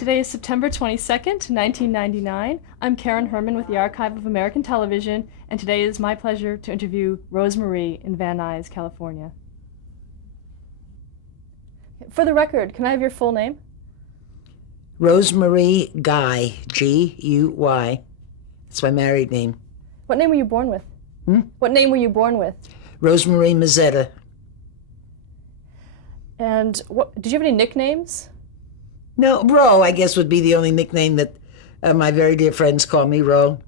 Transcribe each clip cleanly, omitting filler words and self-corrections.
Today is September 22nd, 1999. I'm Karen Herman with the Archive of American Television, and today it is my pleasure to interview Rose Marie in Van Nuys, California. For the record, can I have your full name? Rose Marie Guy, G-U-Y. That's my married name. What name were you born with? What name were you born with? Rose Marie Mazzetta. And did you have any nicknames? No, Ro, I guess, would be the only nickname that my very dear friends call me, Ro.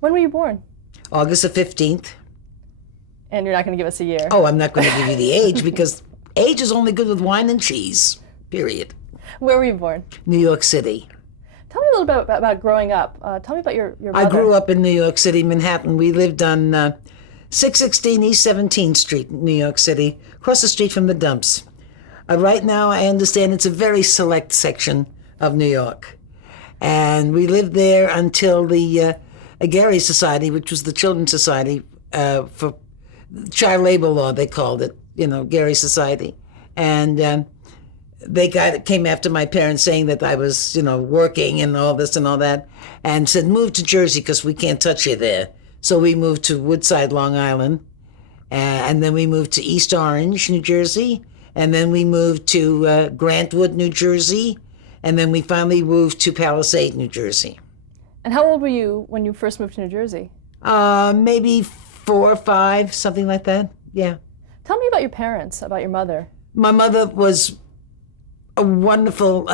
When were you born? August the 15th. And you're not going to give us a year. Oh, I'm not going to give you the age because age is only good with wine and cheese, period. Where were you born? New York City. Tell me a little bit about growing up. Tell me about your mother. I grew up in New York City, Manhattan. We lived on 616 East 17th Street, New York City, across the street from the dumps. Right now, I understand it's a very select section of New York. And we lived there until the Gary Society, which was the Children's Society for child labor law, they called it, Gary Society. And they came after my parents saying that I was, working and all this and all that, and said, move to Jersey because we can't touch you there. So we moved to Woodside, Long Island, and then we moved to East Orange, New Jersey, and then we moved to Grantwood, New Jersey, and then we finally moved to Palisade, New Jersey. And how old were you when you first moved to New Jersey? Maybe 4 or 5, something like that, yeah. Tell me about your parents, about your mother. My mother was a wonderful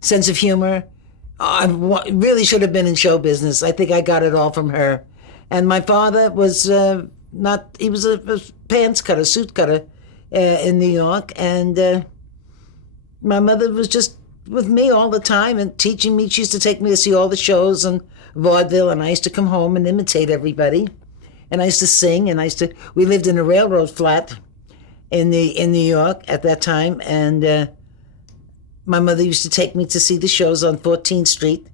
sense of humor. I really should have been in show business. I think I got it all from her. And my father was he was a pants cutter, suit cutter in New York. And my mother was just with me all the time and teaching me. She used to take me to see all the shows and vaudeville, and I used to come home and imitate everybody. And I used to sing, and we lived in a railroad flat in New York at that time, and my mother used to take me to see the shows on 14th Street,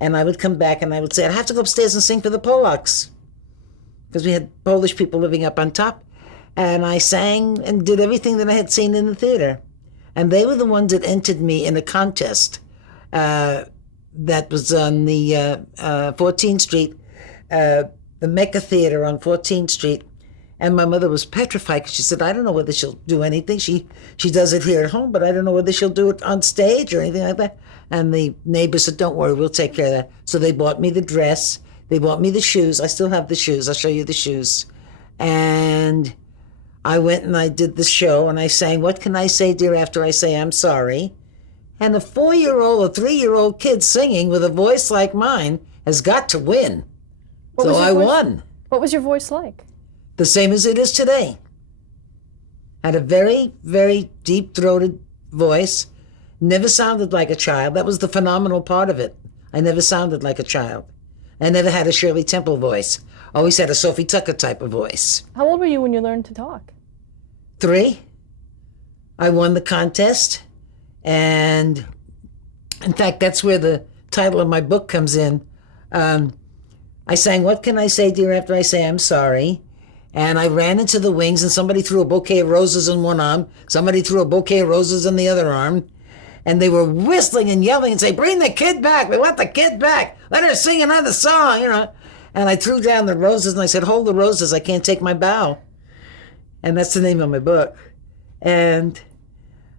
and I would come back and I would say, I have to go upstairs and sing for the Polacks, because we had Polish people living up on top. And I sang and did everything that I had seen in the theater. And they were the ones that entered me in a contest that was on the 14th Street, the Mecca Theater on 14th Street. And my mother was petrified because she said, I don't know whether she'll do anything. She does it here at home, but I don't know whether she'll do it on stage or anything like that. And the neighbor said, don't worry, we'll take care of that. So they bought me the dress. They bought me the shoes. I still have the shoes. I'll show you the shoes. And I went and I did the show and I sang, What Can I Say, Dear, After I Say I'm Sorry? And a 4-year-old or 3-year-old kid singing with a voice like mine has got to win. So I won. What was your voice like? The same as it is today. Had a very, very deep-throated voice. Never sounded like a child. That was the phenomenal part of it. I never sounded like a child. I never had a Shirley Temple voice. Always had a Sophie Tucker type of voice. How old were you when you learned to talk? 3. I won the contest. And in fact, that's where the title of my book comes in. I sang, What Can I Say, Dear, After I Say I'm Sorry? And I ran into the wings, and somebody threw a bouquet of roses in one arm. Somebody threw a bouquet of roses in the other arm. And they were whistling and yelling and saying, bring the kid back. We want the kid back. Let her sing another song, And I threw down the roses, and I said, hold the roses. I can't take my bow. And that's the name of my book. And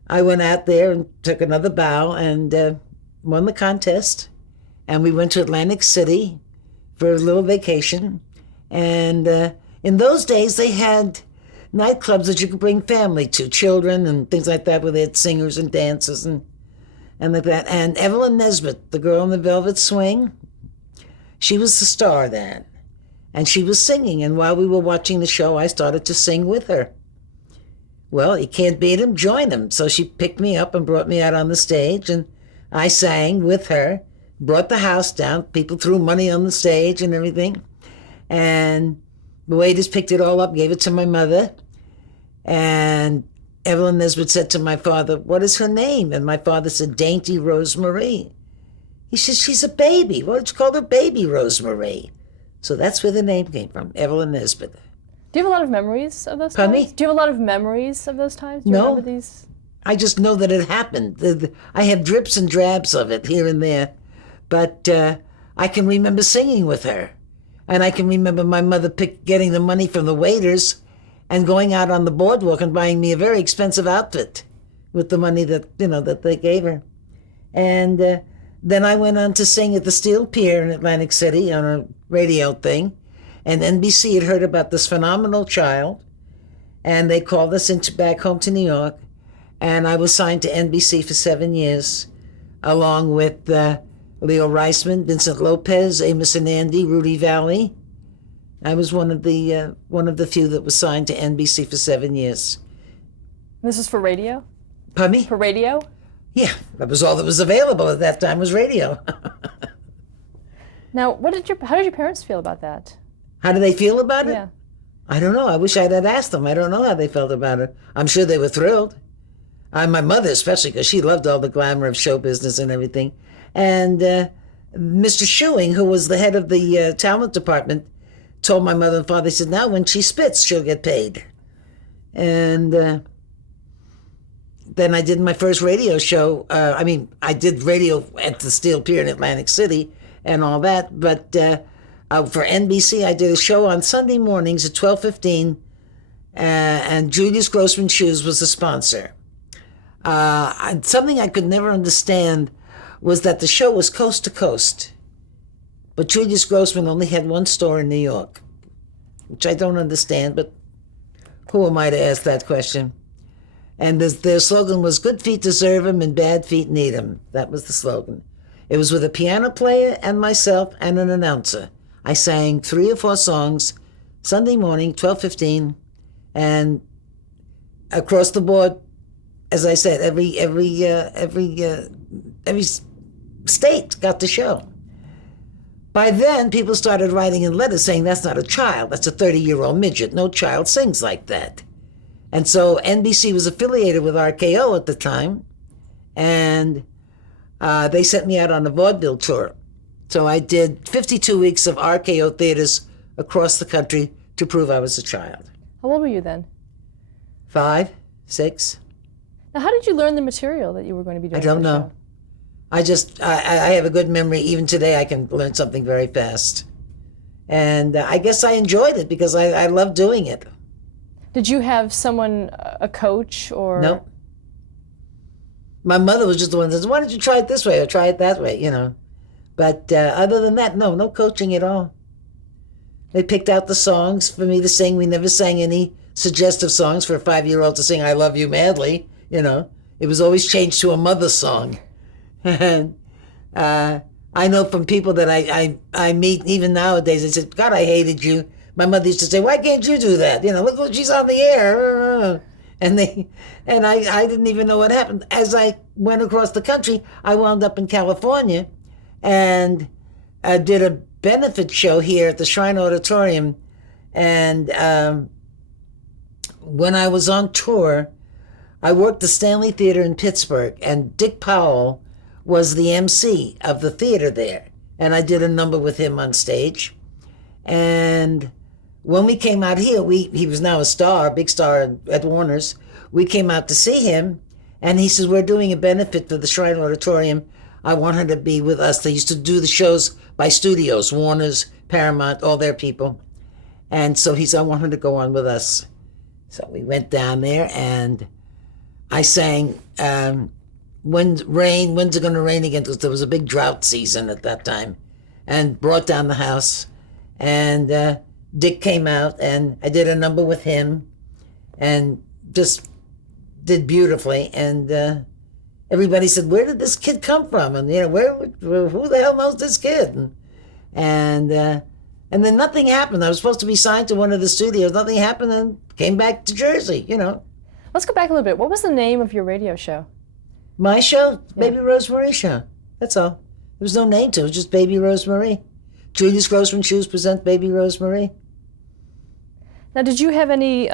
I went out there and took another bow and won the contest. And we went to Atlantic City for a little vacation. And in those days, they had nightclubs that you could bring family to, children and things like that, where they had singers and dancers and like that. And Evelyn Nesbit, the girl in the Velvet Swing, she was the star then. And she was singing. And while we were watching the show, I started to sing with her. Well, you can't beat him, join him. So she picked me up and brought me out on the stage. And I sang with her, brought the house down. People threw money on the stage and everything. And the waiters picked it all up, gave it to my mother. And Evelyn Nesbit said to my father, what is her name? And my father said, Dainty Rose Marie. He says, she's a baby. Why don't you call her Baby Rose Marie? So that's where the name came from, Evelyn Nesbit. Do you have a lot of memories of those Pardon times? me? Do you have a lot of memories of those times? Do you No. remember these? I just know that it happened. I have drips and drabs of it here and there, but I can remember singing with her, and I can remember my mother getting the money from the waiters and going out on the boardwalk and buying me a very expensive outfit with the money that they gave her. And then I went on to sing at the Steel Pier in Atlantic City on a radio thing, and NBC had heard about this phenomenal child, and they called us back home to New York, and I was signed to NBC for 7 years, along with Leo Reisman, Vincent Lopez, Amos and Andy, Rudy Valley. I was one of the few that was signed to NBC for 7 years. This is for radio? Pardon me? For radio? Yeah, that was all that was available at that time was radio. Now, how did your parents feel about that? How do they feel about it? Yeah. I don't know. I wish I'd asked them. I don't know how they felt about it. I'm sure they were thrilled. My mother especially, because she loved all the glamour of show business and everything. And Mr. Shoeing, who was the head of the talent department, told my mother and father, he said, now when she spits, she'll get paid. And then I did my first radio show. I did radio at the Steel Pier in Atlantic City and all that. But for NBC, I did a show on Sunday mornings at 12:15, and Julius Grossman Shoes was the sponsor. Something I could never understand was that the show was coast to coast, but Julius Grossman only had one store in New York, which I don't understand, but who am I to ask that question? And their slogan was, good feet deserve 'em and bad feet need 'em. That was the slogan. It was with a piano player and myself and an announcer. I sang 3 or 4 songs Sunday morning, 12:15, and across the board, as I said, every state got the show. By then, people started writing in letters saying, that's not a child, that's a 30-year-old midget. No child sings like that. And so NBC was affiliated with RKO at the time, and they sent me out on a vaudeville tour. So I did 52 weeks of RKO theaters across the country to prove I was a child. How old were you then? 5, 6. Now, how did you learn the material that you were going to be doing? I don't for the know. I have a good memory. Even today, I can learn something very fast. And I guess I enjoyed it because I love doing it. Did you have someone, a coach or? No. My mother was just the one that said, why don't you try it this way or try it that way, But other than that, no coaching at all. They picked out the songs for me to sing. We never sang any suggestive songs for a 5-year-old to sing I Love You Madly, It was always changed to a mother song. And I know from people that I meet even nowadays, they said, God, I hated you. My mother used to say, why can't you do that? Look what she's on the air. And I didn't even know what happened. As I went across the country, I wound up in California and did a benefit show here at the Shrine Auditorium. And when I was on tour, I worked the Stanley Theater in Pittsburgh, and Dick Powell was the MC of the theater there. And I did a number with him on stage. And when we came out here, he was now a star, a big star at Warner's. We came out to see him, and he says, we're doing a benefit for the Shrine Auditorium. I want her to be with us. They used to do the shows by studios, Warner's, Paramount, all their people. And so he said, I want her to go on with us. So we went down there, and I sang, when's it going to rain again? Because there was a big drought season at that time, and brought down the house. And Dick came out, and I did a number with him, and just did beautifully. And everybody said, "Where did this kid come from?" And who the hell knows this kid? And then nothing happened. I was supposed to be signed to one of the studios. Nothing happened, and came back to Jersey. Let's go back a little bit. What was the name of your radio show? My show, Baby Rosemarie Show. That's all. There was no name to it. It was just Baby Rosemarie. Julius Grossman Shoes present Baby Rosemarie. Now, did you have any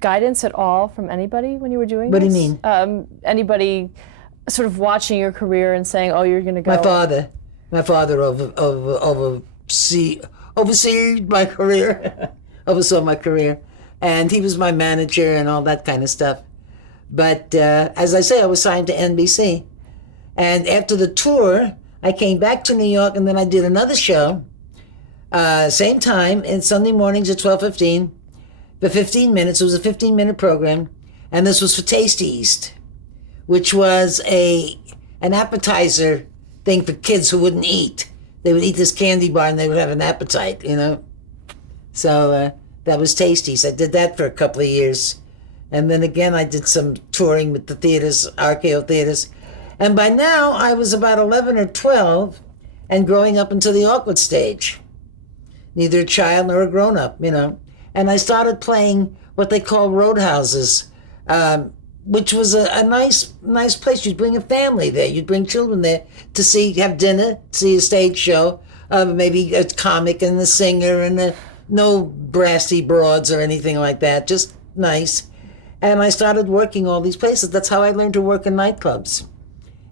guidance at all from anybody when you were doing this? What do you mean? Anybody sort of watching your career and saying, "Oh, you're going to go"? My father overseed my career, oversaw my career, and he was my manager and all that kind of stuff. But as I say, I was signed to NBC. And after the tour, I came back to New York, and then I did another show, same time, and Sunday mornings at 12:15, for 15 minutes. It was a 15-minute program, and this was for Taste East, which was an appetizer thing for kids who wouldn't eat. They would eat this candy bar, and they would have an appetite, you know? So that was Taste East. I did that for a couple of years. And then again, I did some touring with the theaters, RKO theaters. And by now, I was about 11 or 12 and growing up into the awkward stage. Neither a child nor a grown-up, you know. And I started playing what they call roadhouses, which was a nice place. You'd bring a family there. You'd bring children there to have dinner, see a stage show, maybe a comic and a singer and no brassy broads or anything like that, just nice. And I started working all these places. That's how I learned to work in nightclubs.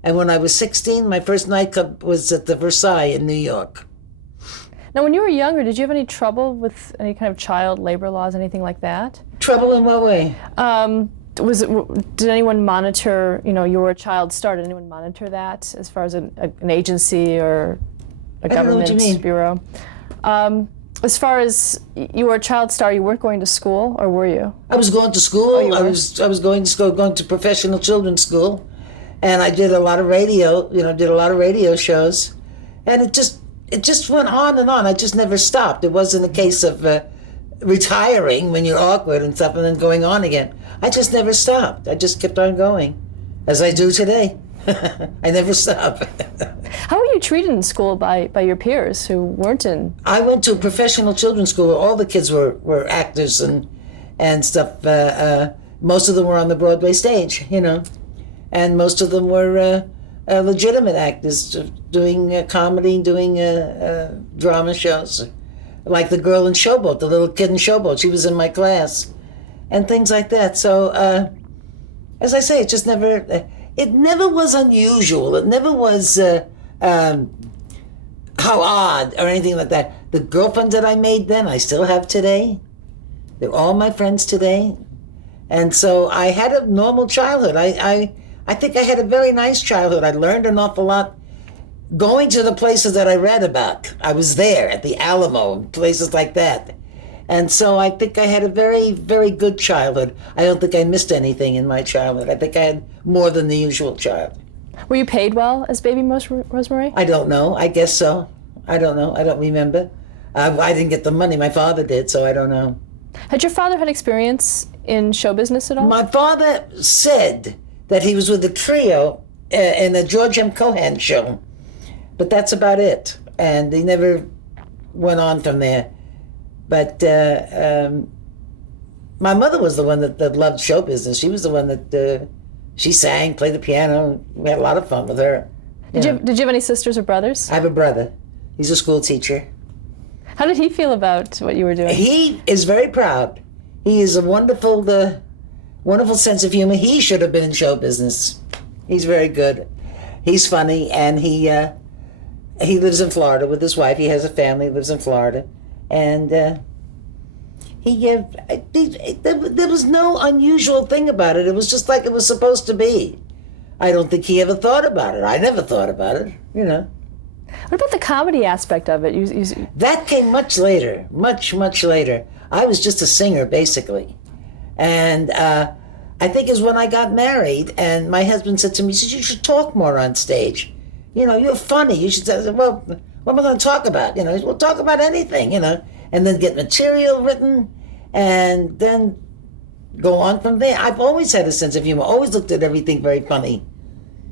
And when I was 16, my first nightclub was at the Versailles in New York. Now, when you were younger, did you have any trouble with any kind of child labor laws, anything like that? Trouble in what way? Did anyone monitor, you were a child star, did anyone monitor that as far as an agency or a government bureau? As far as you were a child star, you weren't going to school, or were you? I was going to school. Oh, you were? I was going to school, going to professional children's school, and I did a lot of radio. Did a lot of radio shows, and it just went on and on. I just never stopped. It wasn't a case of retiring when you're awkward and stuff, and then going on again. I just never stopped. I just kept on going, as I do today. I never stop. How were you treated in school by your peers who weren't in? I went to a professional children's school where all the kids were actors and stuff. Most of them were on the Broadway stage, and most of them were legitimate actors doing comedy, doing drama shows. Like the girl in Showboat, the little kid in Showboat. She was in my class, and things like that. So, as I say, it never was unusual. It never was how odd or anything like that. The girlfriends that I made then, I still have today. They're all my friends today. And so I had a normal childhood. I think I had a very nice childhood. I learned an awful lot going to the places that I read about. I was there at the Alamo and places like that. And so I think I had a very, very good childhood. I don't think I missed anything in my childhood. I think I had more than the usual child. Were you paid well as baby Rosemarie? I don't know. I guess so. I don't know. I don't remember. I didn't get the money. My father did, so I don't know. Had your father had experience in show business at all? My father said that he was with a trio in a George M. Cohan show, but that's about it. And he never went on from there. But my mother was the one that loved show business. She was the one that she sang, played the piano. We had a lot of fun with her. Did you have any sisters or brothers? I have a brother. He's a school teacher. How did he feel about what you were doing? He is very proud. He is a wonderful sense of humor. He should have been in show business. He's very good. He's funny, and he lives in Florida with his wife. He has a family, lives in Florida. And there was no unusual thing about it. It was just like it was supposed to be. I don't think he ever thought about it. I never thought about it, What about the comedy aspect of it? That came much later, much, much later. I was just a singer, basically. And I think it was when I got married, and my husband said to me, he said, you should talk more on stage. You're funny. You should say, well, what am I going to talk about? We'll talk about anything, and then get material written and then go on from there. I've always had a sense of humor, always looked at everything very funny.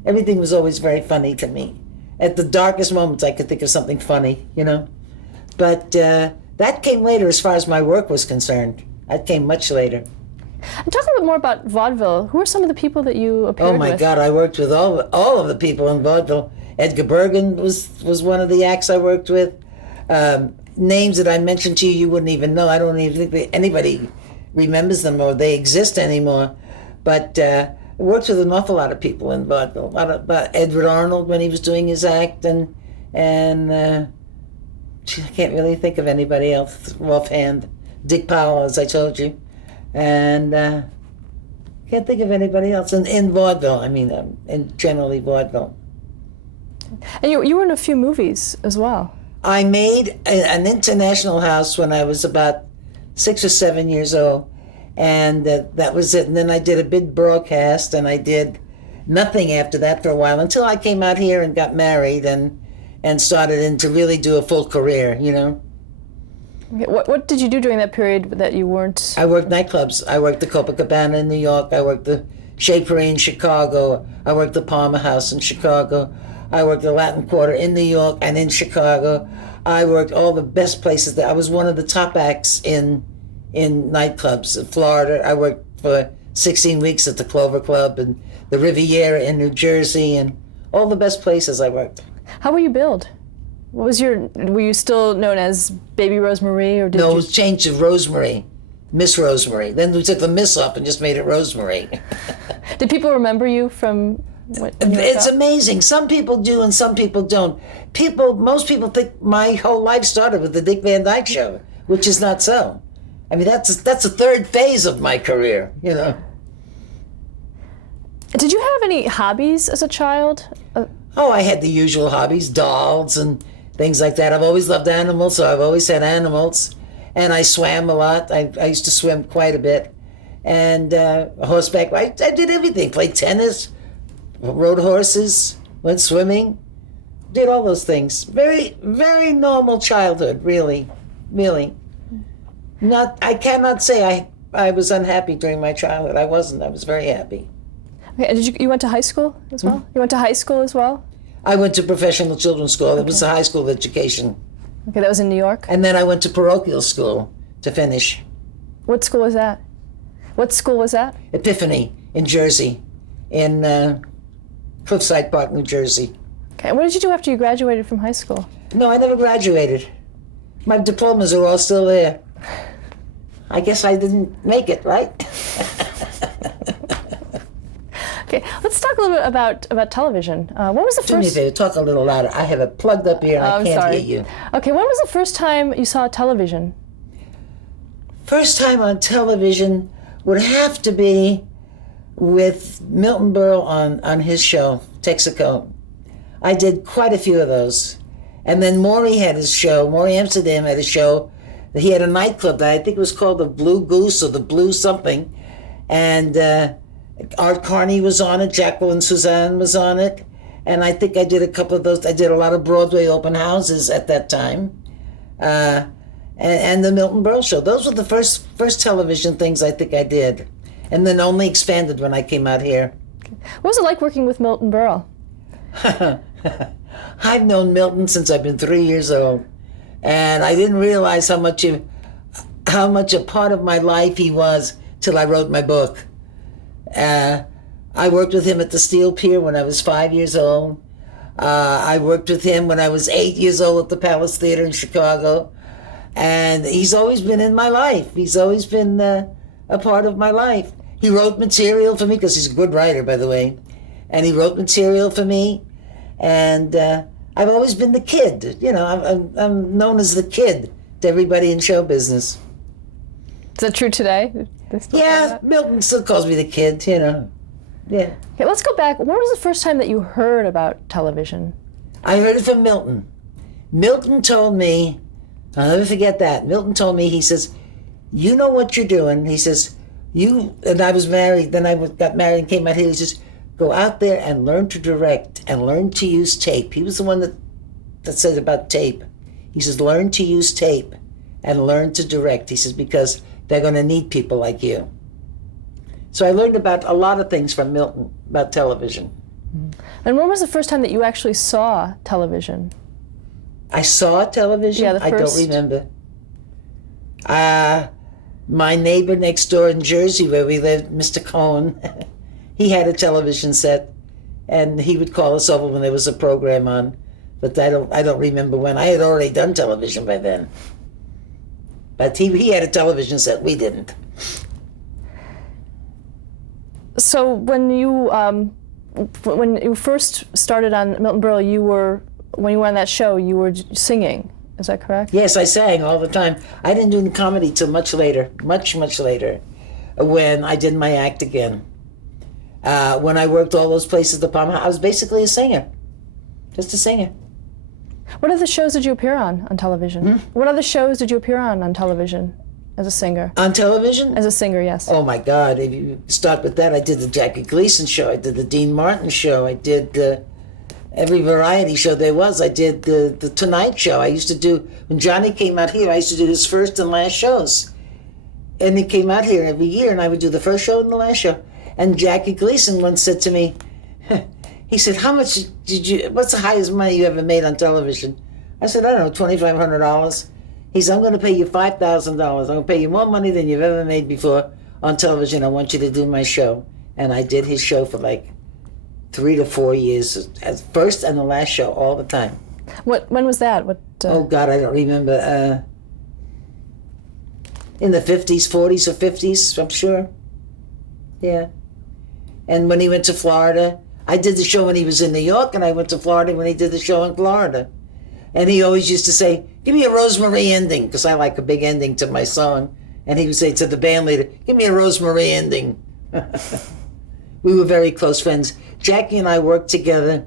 Everything was always very funny to me. At the darkest moments, I could think of something funny, But that came later as far as my work was concerned. That came much later. And talk a little bit more about vaudeville. Who are some of the people that you appeared with? Oh, my God, I worked with all of the people in vaudeville. Edgar Bergen was one of the acts I worked with. Names that I mentioned to you, you wouldn't even know. I don't even think anybody remembers them or they exist anymore. But I worked with an awful lot of people in vaudeville. About Edward Arnold when he was doing his act, and I can't really think of anybody else offhand. Dick Powell, as I told you. And Can't think of anybody else in vaudeville. I mean, in generally vaudeville. And you were in a few movies as well. I made an International House when I was about 6 or 7 years old, and that was it. And then I did a big broadcast, and I did nothing after that for a while until I came out here and got married and started in to really do a full career, you know. Okay, what did you do during that period that you weren't? I worked nightclubs. I worked the Copacabana in New York. I worked the Chez Paree in Chicago. I worked the Palmer House in Chicago. I worked the Latin Quarter in New York and in Chicago. I worked all the best places. I was one of the top acts in nightclubs in Florida. I worked for 16 weeks at the Clover Club and the Riviera in New Jersey, and all the best places I worked. How were you billed? Were you still known as Baby Rosemary, or did No, you? it was changed to Rosemary, Miss Rosemary. Then we took the Miss off and just made it Rosemary. Did people remember you from? It's amazing. Some people do and some people don't. Most people think my whole life started with the Dick Van Dyke Show, which is not so. I mean, that's the third phase of my career, you know. Did you have any hobbies as a child? Oh, I had the usual hobbies, dolls and things like that. I've always loved animals, so I've always had animals. And I swam a lot. I used to swim quite a bit. And horseback, I did everything. Played tennis, rode horses, went swimming, did all those things. Very, very normal childhood, really, really. I cannot say I was unhappy during my childhood. I wasn't. I was very happy. Okay, and you went to high school as well? You went to high school as well? I went to professional children's school. It was a high school education. Okay, that was in New York? And then I went to parochial school to finish. What school was that? What school was that? Epiphany in Jersey, in Cliffside Park, New Jersey. Okay, what did you do after you graduated from high school? No, I never graduated. My diplomas are all still there. I guess I didn't make it, right? Okay, let's talk a little bit about television. What was the Do me a first? favor, talk a little louder. I have it plugged up here and I I'm can't sorry. hear you. Okay, when was the first time you saw television? First time on television would have to be with Milton Berle on his show, Texaco. I did quite a few of those. And then Maury had his show, Maury Amsterdam had a show. He had a nightclub that I think was called the Blue Goose or the Blue something. And Art Carney was on it, Jacqueline Suzanne was on it. And I think I did a couple of those. I did a lot of Broadway open houses at that time. And the Milton Berle show. Those were the first television things I think I did. And then only expanded when I came out here. What was it like working with Milton Berle? I've known Milton since I've been 3 years old. And I didn't realize how much a part of my life he was till I wrote my book. I worked with him at the Steel Pier when I was 5 years old. I worked with him when I was 8 years old at the Palace Theater in Chicago. And he's always been in my life. He's always been a part of my life. He wrote material for me, because he's a good writer, by the way. And he wrote material for me. And I've always been the kid. You know, I'm known as the kid to everybody in show business. Is that true today? They still say Yeah, that? Milton still calls me the kid, you know. Yeah. Okay, let's go back. When was the first time that you heard about television? I heard it from Milton. Milton told me, I'll never forget that. Milton told me, he says, you know what you're doing. He says, and I was married, then I got married and came out here. He says, go out there and learn to direct and learn to use tape. He was the one that said about tape. He says, learn to use tape and learn to direct. He says, because they're going to need people like you. So I learned about a lot of things from Milton about television. And when was the first time that you actually saw television? I saw television? Yeah, the I don't first. remember. My neighbor next door in Jersey where we lived, Mr. Cohen, he had a television set, and he would call us over when there was a program on. But I don't remember when. I had already done television by then. But he had a television set, we didn't. So when you first started on Milton Berle, when you were on that show, you were singing. Is that correct? Yes, I sang all the time. I didn't do comedy till much later, much later, when I did my act again. When I worked all those places, the Palm, I was basically a singer, just a singer. What other shows did you appear on television? What other shows did you appear on television as a singer? On television? As a singer, yes. Oh my God, if you start with that, I did the Jackie Gleason show, I did the Dean Martin show, I did every variety show there was. I did the Tonight Show. I used to do, when Johnny came out here, I used to do his first and last shows. And he came out here every year, and I would do the first show and the last show. And Jackie Gleason once said to me, he said, what's the highest money you ever made on television? I said, I don't know, $2,500. He said, I'm going to pay you $5,000. I'm going to pay you more money than you've ever made before on television. I want you to do my show. And I did his show for like 3 to 4 years, as first and the last show, all the time. When was that? Oh God, I don't remember. In the 50s, 40s or 50s, I'm sure. Yeah. And when he went to Florida, I did the show when he was in New York, and I went to Florida when he did the show in Florida. And he always used to say, give me a Rosemary ending, because I like a big ending to my song. And he would say to the band leader, give me a Rosemary ending. We were very close friends. Jackie and I worked together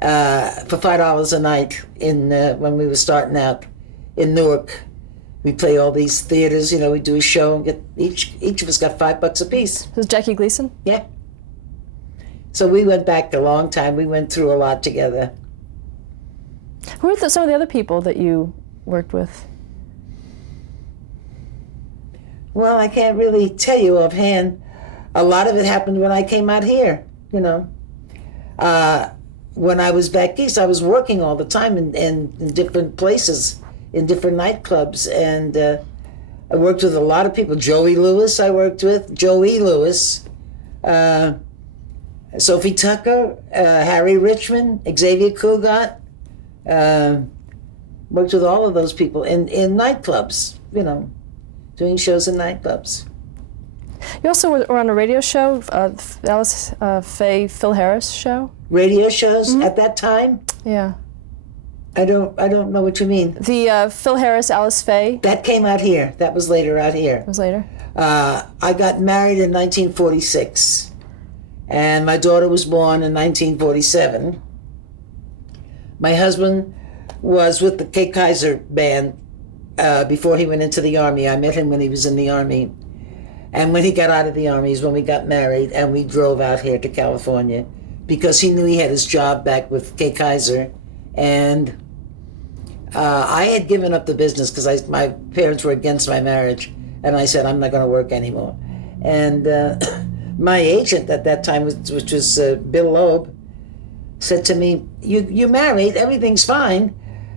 for $5 a night when we were starting out in Newark. We play all these theaters, we do a show and get each of us got $5 a piece. Was Jackie Gleason? Yeah. So we went back a long time. We went through a lot together. Who were some of the other people that you worked with? Well, I can't really tell you offhand. A lot of it happened when I came out here, When I was back east, I was working all the time in different places, in different nightclubs, and I worked with a lot of people. Joey Lewis I worked with, Joey Lewis, Sophie Tucker, Harry Richmond, Xavier Cugat, worked with all of those people in nightclubs, doing shows in nightclubs. You also were on a radio show, Alice Faye, Phil Harris show? Radio shows at that time? Yeah. I don't know what you mean. The Phil Harris, Alice Faye? That came out here. That was later out here. It was later? I got married in 1946, and my daughter was born in 1947. My husband was with the Kay Kaiser band before he went into the Army. I met him when he was in the Army. And when he got out of the Army is when we got married, and we drove out here to California because he knew he had his job back with Kay Kaiser. And I had given up the business because my parents were against my marriage, and I said, I'm not going to work anymore. And my agent at that time, which was Bill Loeb, said to me, you married, everything's fine.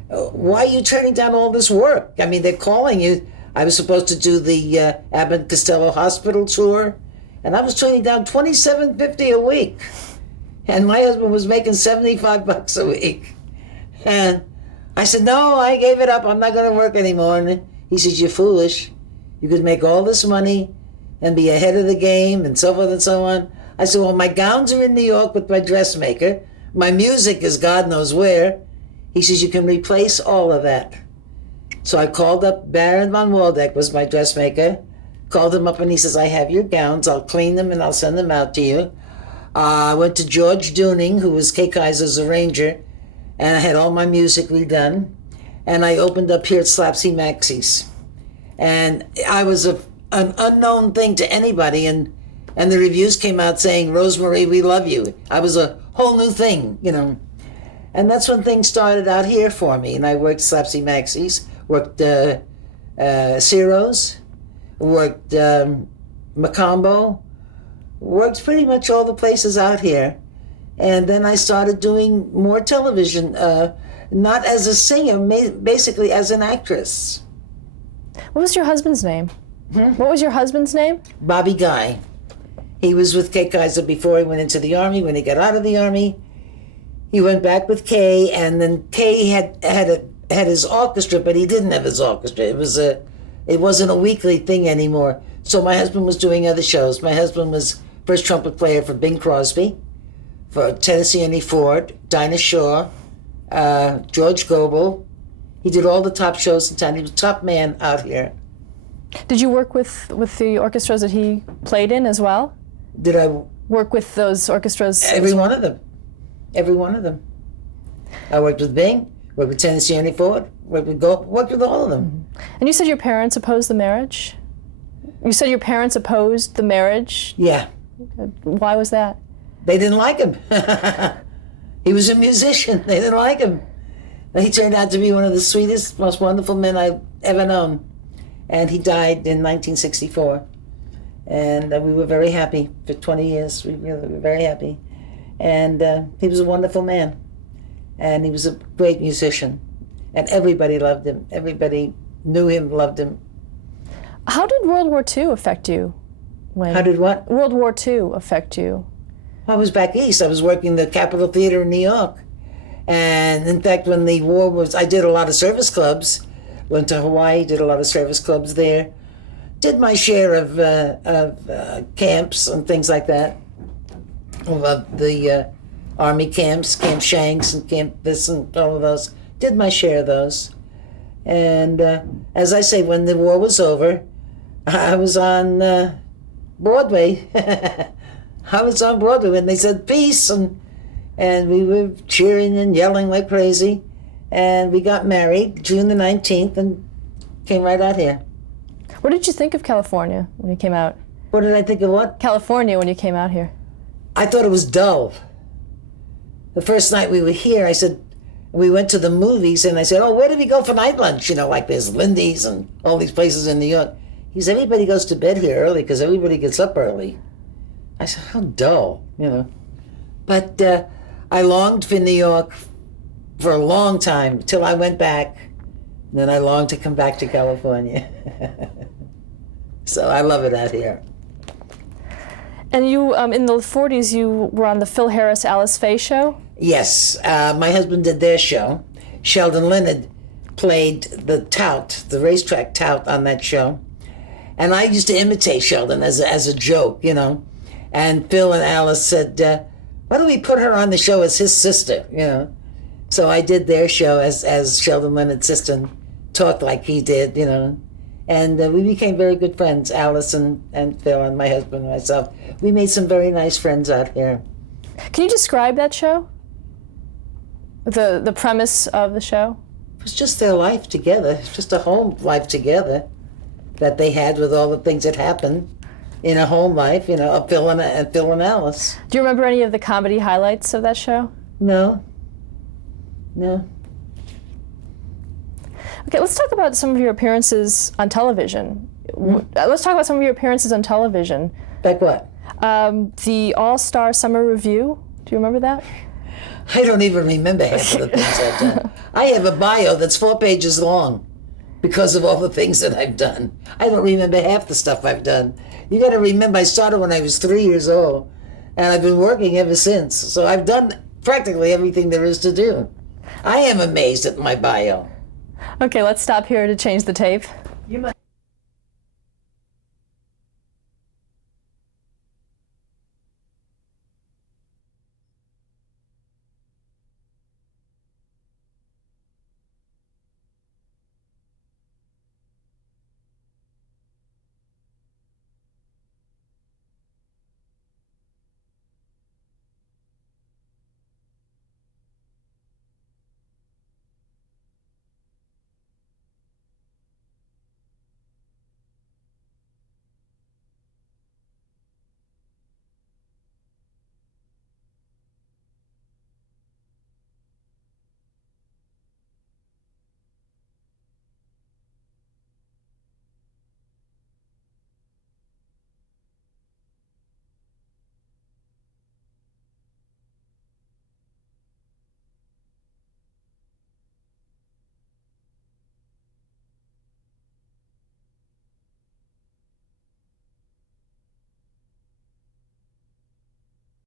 Why are you turning down all this work? I mean, they're calling you. I was supposed to do the Abbott and Costello Hospital tour, and I was turning down $27.50 a week. And my husband was making $75 a week. And I said, no, I gave it up. I'm not going to work anymore. And he says, you're foolish. You could make all this money and be ahead of the game and so forth and so on. I said, well, my gowns are in New York with my dressmaker. My music is God knows where. He says, you can replace all of that. So I called up Baron von Waldeck, was my dressmaker, called him up, and he says, I have your gowns. I'll clean them and I'll send them out to you. I went to George Dooning, who was Kay Kaiser's arranger, and I had all my music redone. And I opened up here at Slapsy Maxie's. And I was an unknown thing to anybody, and the reviews came out saying, Rosemary, we love you. I was a whole new thing, And that's when things started out here for me. And I worked Slapsy Maxie's, worked Ciro's, worked Macombo, worked pretty much all the places out here. And then I started doing more television, not as a singer, basically as an actress. What was your husband's name? What was your husband's name? Bobby Guy. He was with Kay Kaiser before he went into the Army. When he got out of the Army, he went back with Kay, and then Kay had his orchestra, but he didn't have his orchestra. It wasn't a weekly thing anymore. So my husband was doing other shows. My husband was first trumpet player for Bing Crosby, for Tennessee Ernie Ford, Dinah Shore, George Goebel. He did all the top shows in town. He was top man out here. Did you work with the orchestras that he played in as well? Did I? work with those orchestras? Every one of them. Every one of them. I worked with Bing, worked with Tennessee Ernie Ford, worked with all of them. And you said your parents opposed the marriage? You said your parents opposed the marriage? Yeah. Why was that? They didn't like him. He was a musician. They didn't like him. He turned out to be one of the sweetest, most wonderful men I've ever known. And he died in 1964. And we were very happy for 20 years. We really were very happy. And he was a wonderful man. And he was a great musician. And everybody loved him. Everybody knew him, loved him. How did World War II affect you? How did what? World War II affect you? I was back east. I was working the Capitol Theater in New York. And in fact, when the war was, I did a lot of service clubs. Went to Hawaii, did a lot of service clubs there. Did my share of camps and things like that. Of the Army camps, Camp Shanks and Camp this and all of those. Did my share of those. And as I say, when the war was over, I was on Broadway. I was on Broadway when they said peace, and we were cheering and yelling like crazy. And we got married June the 19th and came right out here. What did you think of California when you came out? What did I think of what? California when you came out here. I thought it was dull. The first night we were here, I said, we went to the movies, and I said, oh, where did we go for night lunch? You know, like there's Lindy's and all these places in New York. He said, everybody goes to bed here early because everybody gets up early. I said, how dull, you know. But I longed for New York for a long time, till I went back. And then I longed to come back to California. So I love it out here. And you, in the 40s, you were on the Phil Harris, Alice Faye show? Yes, my husband did their show. Sheldon Leonard played the tout, the racetrack tout on that show. And I used to imitate Sheldon as a joke, you know. And Phil and Alice said, why don't we put her on the show as his sister, you know? So I did their show as Sheldon Leonard's sister and talked like he did, you know. And we became very good friends, Alice and Phil and my husband and myself. We made some very nice friends out here. Can you describe that show? The premise of the show? It was just their life together. It's just a home life together that they had with all the things that happened in a home life, you know, of Phil and Alice. Do you remember any of the comedy highlights of that show? No. Okay, let's talk about some of your appearances on television. Let's talk about some of your appearances on television. Like what? The All-Star Summer Review. Do you remember that? I don't even remember half of the things I've done. I have a bio that's 4 pages long because of all the things that I've done. I don't remember half the stuff I've done. You got to remember, I started when I was 3 years old, and I've been working ever since. So I've done practically everything there is to do. I am amazed at my bio. Okay, let's stop here to change the tape. You might.